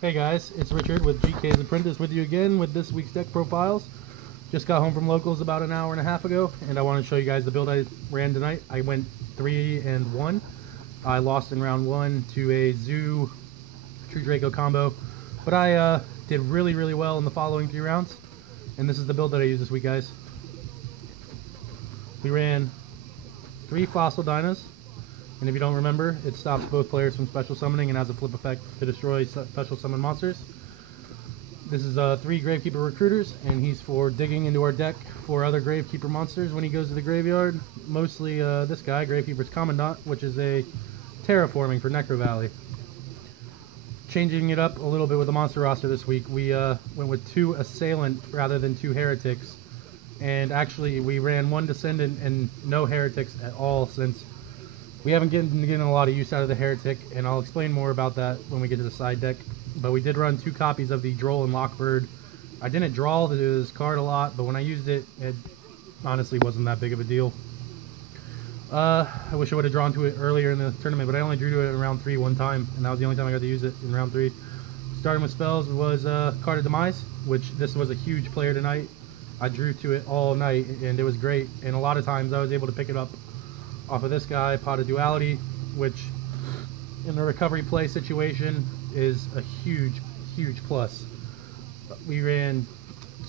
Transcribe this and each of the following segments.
Hey guys, it's Richard with GK's Apprentice with you again with this week's deck profiles. Just got home from locals about an hour and a half ago, and I want to show you guys the build I ran tonight. I went 3-1. I lost in round 1 to a True Draco Combo, but I did really well in the following 3 rounds, and this is the build that I used this week, guys. We ran 3 fossil dinos, and if you don't remember, it stops both players from special summoning and has a flip effect to destroy special summon monsters. This is 3 Gravekeeper recruiters, and he's for digging into our deck for other Gravekeeper monsters when he goes to the graveyard. Mostly this guy, Gravekeeper's Commandant, which is a terraforming for Necro Valley. Changing it up a little bit with the monster roster this week, we went with 2 Assailant rather than 2 Heretics. And actually, we ran 1 Descendant and no Heretics at all, since we haven't getting a lot of use out of the Heretic, and I'll explain more about that when we get to the side deck. But we did run 2 copies of the Droll and Lockbird. I didn't draw this card a lot, but when I used it, it honestly wasn't that big of a deal. I wish I would have drawn to it earlier in the tournament, but I only drew to it in round 3 one time, and that was the only time I got to use it, in round 3. Starting with spells was Card of Demise, which this was a huge player tonight. I drew to it all night, and it was great, and a lot of times I was able to pick it up off of this guy, Pot of Duality, which in the recovery play situation is a huge plus. We ran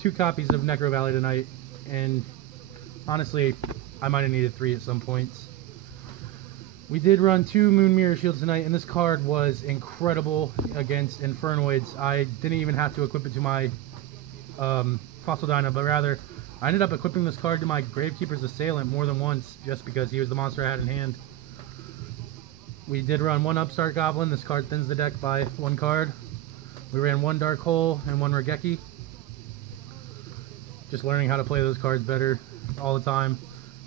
2 copies of Necro Valley tonight, and honestly, I might have needed 3 at some points. We did run 2 Moon Mirror Shields tonight, and this card was incredible against inferoids. I didn't even have to equip it to my Fossil Dino, but rather I ended up equipping this card to my Gravekeeper's Assailant more than once, just because he was the monster I had in hand. We did run 1 Upstart Goblin. This card thins the deck by 1 card. We ran 1 Dark Hole and 1 Regeki. Just learning how to play those cards better all the time.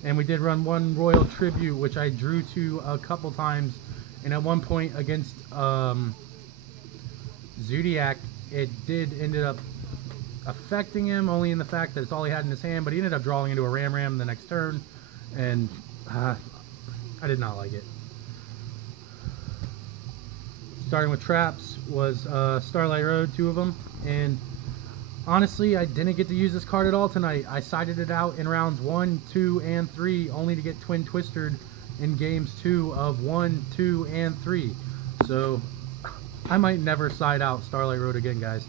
And we did run 1 Royal Tribute, which I drew to a couple times. And at one point against Zoodiac, it did ended up affecting him, only in the fact that it's all he had in his hand, but he ended up drawing into a Ram the next turn, and I did not like it. Starting with traps was Starlight Road, 2 of them, and honestly, I didn't get to use this card at all tonight. I sided it out in rounds 1, 2, and 3, only to get Twin Twistered in games 2 of 1, 2, and 3. So I might never side out Starlight Road again, guys.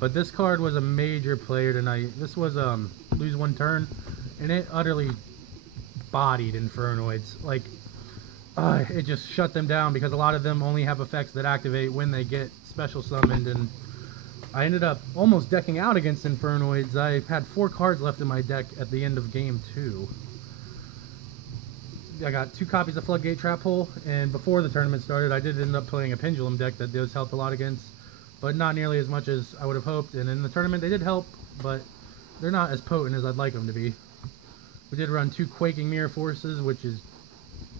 But this card was a major player tonight. This was lose 1 turn, and it utterly bodied inferoids. Like, it just shut them down, because a lot of them only have effects that activate when they get special summoned, and I ended up almost decking out against inferoids. I had 4 cards left in my deck at the end of game 2. I got 2 copies of Floodgate Trap Hole, and before the tournament started, I did end up playing a Pendulum deck that does help a lot against, but not nearly as much as I would have hoped. And in the tournament they did help, but they're not as potent as I'd like them to be. We did run 2 Quaking Mirror Forces, which is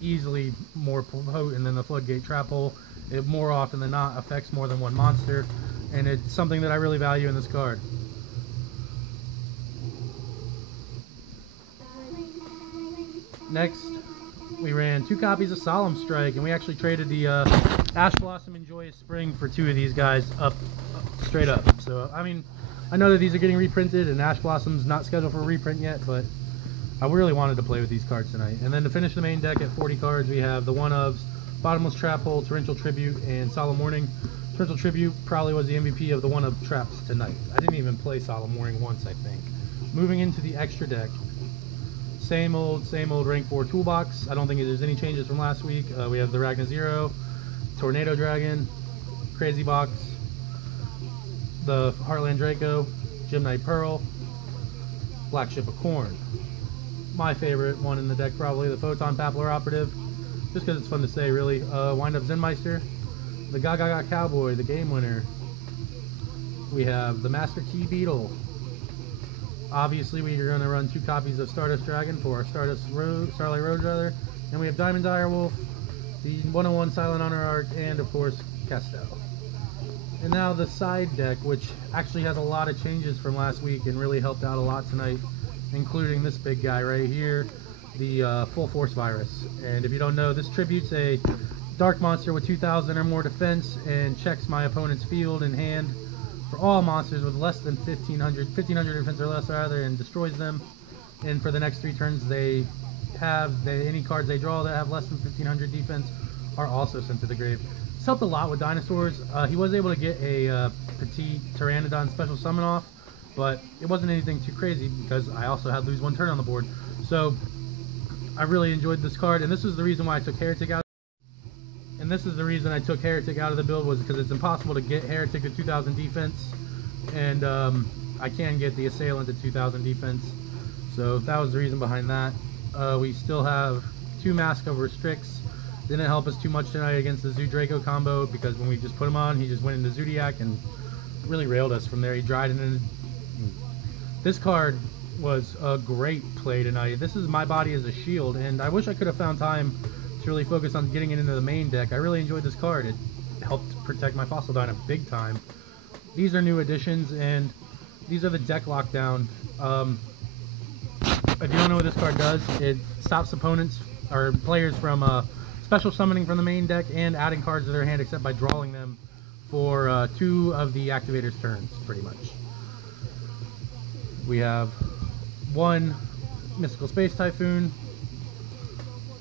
easily more potent than the Floodgate Trap Hole. It more often than not affects more than 1 monster, and it's something that I really value in this card. Next, we ran 2 copies of Solemn Strike, and we actually traded the Ash Blossom and Joyous Spring for 2 of these guys up straight up. So, I mean, I know that these are getting reprinted, and Ash Blossom's not scheduled for a reprint yet, but I really wanted to play with these cards tonight. And then to finish the main deck at 40 cards, we have the 1-ofs, Bottomless Trap Hole, Torrential Tribute, and Solemn Warning. Torrential Tribute probably was the MVP of the 1-of traps tonight. I didn't even play Solemn Warning once, I think. Moving into the extra deck. Same old rank 4 toolbox. I don't think there's any changes from last week. We have the Ragna Zero, Tornado Dragon, Crazy Box, the Heartland Draco, Gymnite Pearl, Black Ship of Corn. My favorite one in the deck, probably the Photon Papillon Operative, just because it's fun to say, really. Wind Up Zenmeister, the Gaga Cowboy, the Game Winner. We have the Master Key Beetle. Obviously, we are going to run 2 copies of Stardust Dragon for our Starlight Road, rather. And we have Diamond Direwolf, the 101 Silent Honor Arc, and of course, Castel. And now the side deck, which actually has a lot of changes from last week and really helped out a lot tonight, including this big guy right here, the Full Force Virus. And if you don't know, this tributes a dark monster with 2,000 or more defense and checks my opponent's field and hand for all monsters with less than 1,500 defense or less rather, and destroys them. And for the next 3 turns, they have any cards they draw that have less than 1,500 defense are also sent to the grave. This helped a lot with dinosaurs. He was able to get a petite pteranodon special summon off, but it wasn't anything too crazy because I also had lose 1 turn on the board. So I really enjoyed this card, and this is the reason why I took Heretic out. And this is the reason I took Heretic out of the build, was because it's impossible to get Heretic to 2,000 defense, and I can get the Assailant at 2,000 defense. So that was the reason behind that. We still have 2 Mask of Restricts. Didn't help us too much tonight against the True Draco combo, because when we just put him on, he just went into Zoodiac and really railed us from there. He dried in. This card was a great play tonight. This is My Body as a Shield, and I wish I could have found time to really focus on getting it into the main deck. I really enjoyed this card. It helped protect my Fossil Dyna big time. These are new additions, and these are the deck lockdown. If you don't know what this card does, it stops opponents or players from special summoning from the main deck and adding cards to their hand except by drawing them for 2 of the activator's turns, pretty much. We have 1 Mystical Space Typhoon,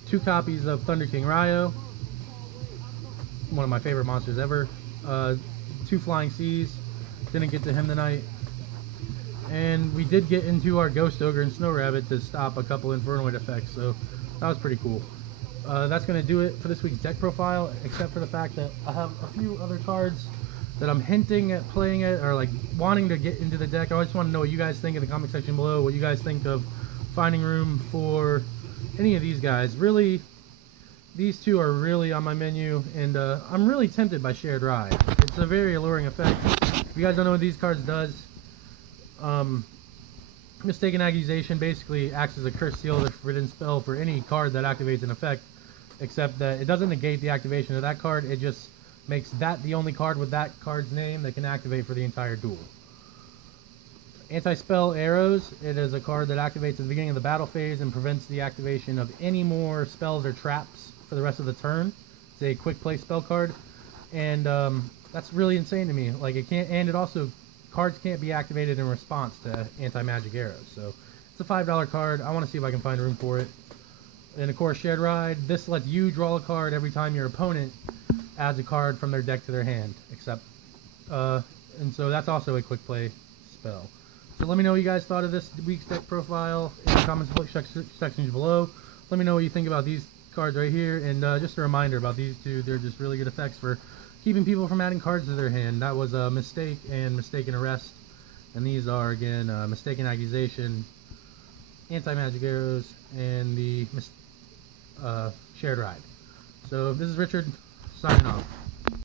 2 copies of Thunder King Ryo, one of my favorite monsters ever, 2 Flying Seas, didn't get to him tonight, and we did get into our Ghost Ogre and Snow Rabbit to stop a couple inferoid effects, so that was pretty cool. That's going to do it for this week's deck profile, except for the fact that I have a few other cards that I'm hinting at playing it, or like wanting to get into the deck. I just want to know what you guys think in the comment section below, what you guys think of finding room for any of these guys. Really, these 2 are really on my menu, and I'm really tempted by Shared Ride. It's a very alluring effect. If you guys don't know what these cards does, Mistaken Accusation basically acts as a curse seal or forbidden spell for any card that activates an effect, except that it doesn't negate the activation of that card. It just makes that the only card with that card's name that can activate for the entire duel. Antispell Arrows. It is a card that activates at the beginning of the battle phase and prevents the activation of any more spells or traps for the rest of the turn. It's a quick play spell card, and that's really insane to me. Like, it can't, and it also, cards can't be activated in response to anti-magic arrows. So it's a $5 card. I want to see if I can find room for it. And of course, Shared Ride. This lets you draw a card every time your opponent adds a card from their deck to their hand, except and so that's also a quick play spell. So let me know what you guys thought of this week's deck profile in the comments sections below. Let me know what you think about these cards right here, and just a reminder about these 2. They're just really good effects for keeping people from adding cards to their hand. That was a Mistake and Mistaken Arrest, and these are again Mistaken Accusation, Anti-Magic Arrows, and the Shared Ride. So this is Richard signing off.